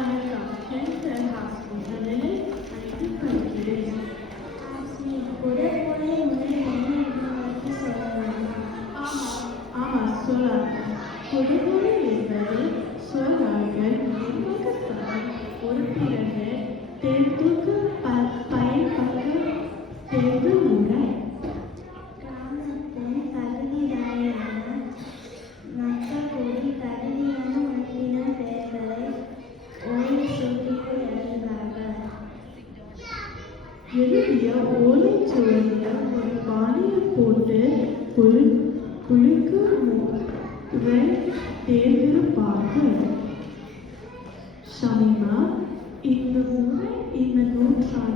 வணக்கம் என் பெயர் ஹாஸ்மி முதலில் அனைத்து படிக்கிறேன் ஹாஸ்மி ஒரே ஒரே ஒரே என்ன சொல்லலாமா ஆமாம் ஆமாம் சொல்லாங்க கொடுமுறை என்பது சொல்லாங்கள் நிர்வகிப்பவர் ஒரு பிறகு தேர்வுக்கு ப பயன்படுத்த தேர்வு முறை குறுகிய ஓலைச்சுவடிய ஒரு பானையில் போட்டு குளி குளிக்க தேர்ந்தெடுப்பார்கள். ஷமிமா இந்த முறை இந்த நூற்றாண்டு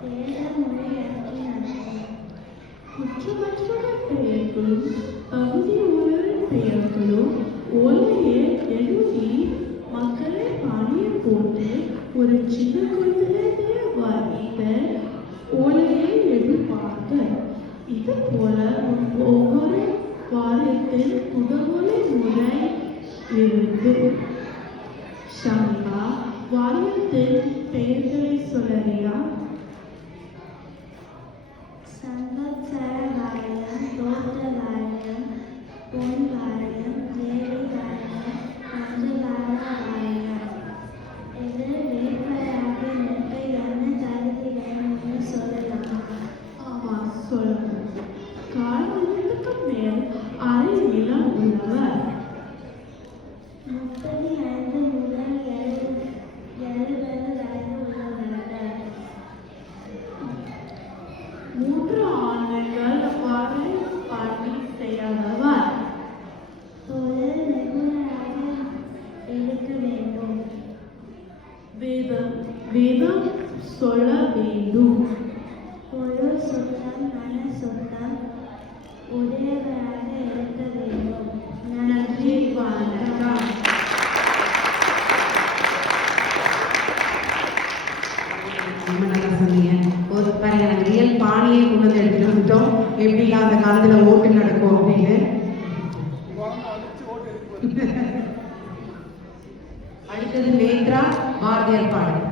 தேர்தல் மொழியாக்கி நடந்தது குற்றமற்ற பெயர்களும் தகுதியுள்ள பெயர்களும் ஓலையை எழுதி மக்களை பாடிய போட்டு ஒரு சின்ன குழந்தையிலே வரைந்த ஓலையை எழுப்பார்கள் இது போல ஒவ்வொரு வாரத்தில் புதமொழி முறை இருந்து. ஷமிகா வாரியத்தின் பெயர்களை சொல்லறியா? ஆமா சொல்லணும் மேல் அரை நிலம் உள்ளவர் முப்பத்தி ஐந்து முதல் எழுபது வரை உள்ளவர்கள் மூன்று ஆண்டுகள் வரை பணி செய்யாதவர் நிபுணராக இருக்க வேண்டும் வேதம் வேதம் சொல்ல சொன்னால் உடையவராக இருக்க வேண்டும். நன்றி வணக்கம் ஒரு பாருங்க நாங்கள் ரியல் பாணியை கொண்டு வந்து எடுத்துட்டு வந்துட்டோம். எப்படிலாம் அந்த காலத்தில் ஓட்டு நடக்கும் அப்படின்னு. அடுத்தது நேத்ரா பாரதியார் பாடல்.